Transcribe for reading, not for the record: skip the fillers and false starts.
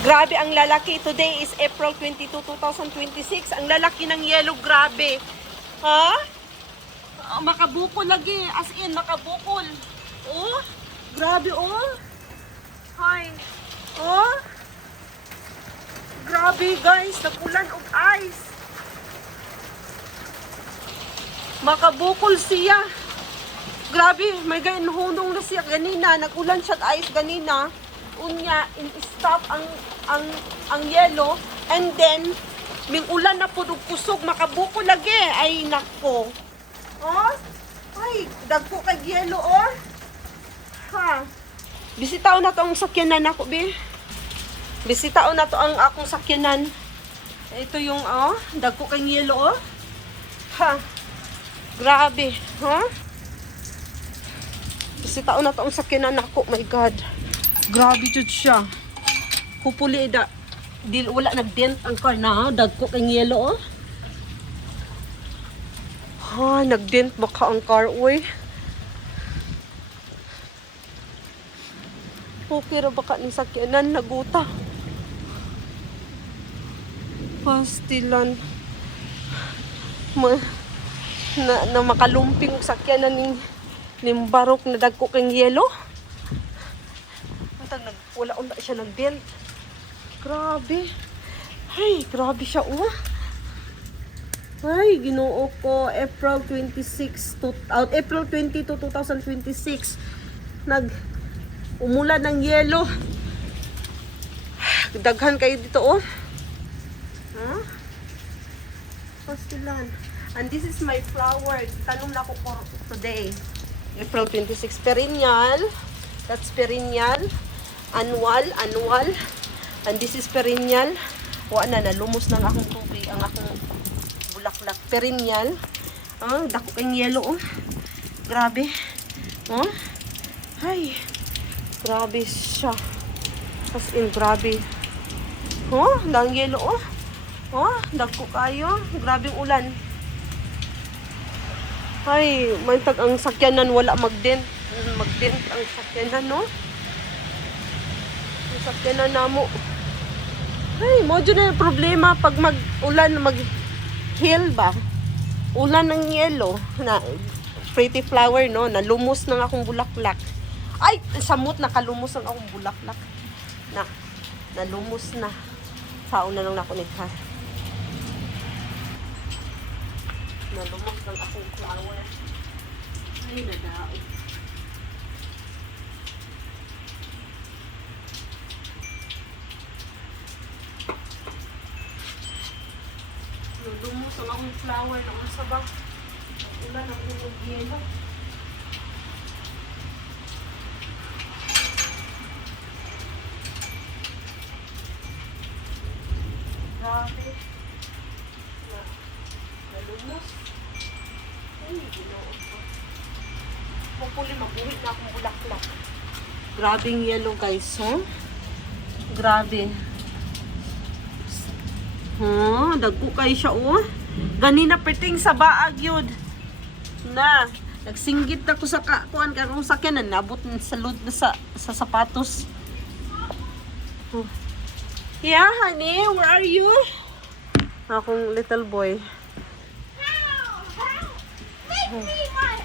Grabe ang lalaki. Today is April 22, 2026. Ang lalaki ng yellow, grabe. Ha? Makabukol lagi. As in, makabukol. Oh, grabe oh. Hi. Oh. Grabe guys, nagulan og ice. Makabukol siya. Grabe, may gainhunong na siya ganina. Nagulan siya ice ganina. Unya, in-stop ang yellow. And then, may ulan na po kusog. Makabukol lagi. Ay, nako. Oh? Ay, dagko kay yellow, oh. Ha? Bisitaw na to ang sakyanan ako, be. Bisitaw na to ang akong sakyanan. Ito yung, oh, dagko kay yellow, oh. Ha? Grabe, ha? Bisitaw na to ang sakyanan ako, my God. Grabe jud siya. Kupuli da. Wala nag-dent ang car na, ha? Dagko kay yellow, oh. Ha, nag-dent baka ang car, uy. Okay ra baka ni sakyanan naguta. Pastilan. Na makalumping og sakyanan ning barok na dagko kang yelo. Wala siya nag-dent. Grabe. Ay, grabe siya, oh. Ay, Ginoo ko, April 22, 2026. Umulan ng yelo. Daghan kayo dito, oh. Huh? Pastilan. And this is my flower. Tanong na ko for today. April 26. Perennial. That's perennial. Annual. And this is perennial. Wala na, nalumos ng akong tubig. Ang akong bulaklak. Perennial. Dako kayong yelo, oh. Grabe. Oh. Ay. Grabe siya. As in, grabe. Oh, dang yelo, oh. Oh, dagko kayo. Grabing ulan. Ay, mantag ang sakyanan wala mag-dent. Mag-dent ang sakyanan, no? Ang sakyanan namo. Ay, modyo na yung problema pag mag-ulan, mag-hill ba? Ulan ng yelo. Na, pretty flower, no? Nalumos ng akong bulaklak. Ay, samot nakalumos ang akong bulaklak. Nalumos na. Sao na lang ako nito. Nalumos ng akong flower. Ay, nadaot. Nalumos ang akong flower na usabang. Ulan ang unog yelo. Grabe. Nalumos. Ay, Ginoo ko. Hopefully, mabuhi na akong bulaklak. Grabing yellow, guys, huh? Grabe. Dagko kayo siya, oh. Ganina piting sa baag yun. Nagsinggit ako sa kuan karong sakyanan. Nabot sa lod na sa sapatos. Yeah, honey, where are you? Akong little boy. Make me my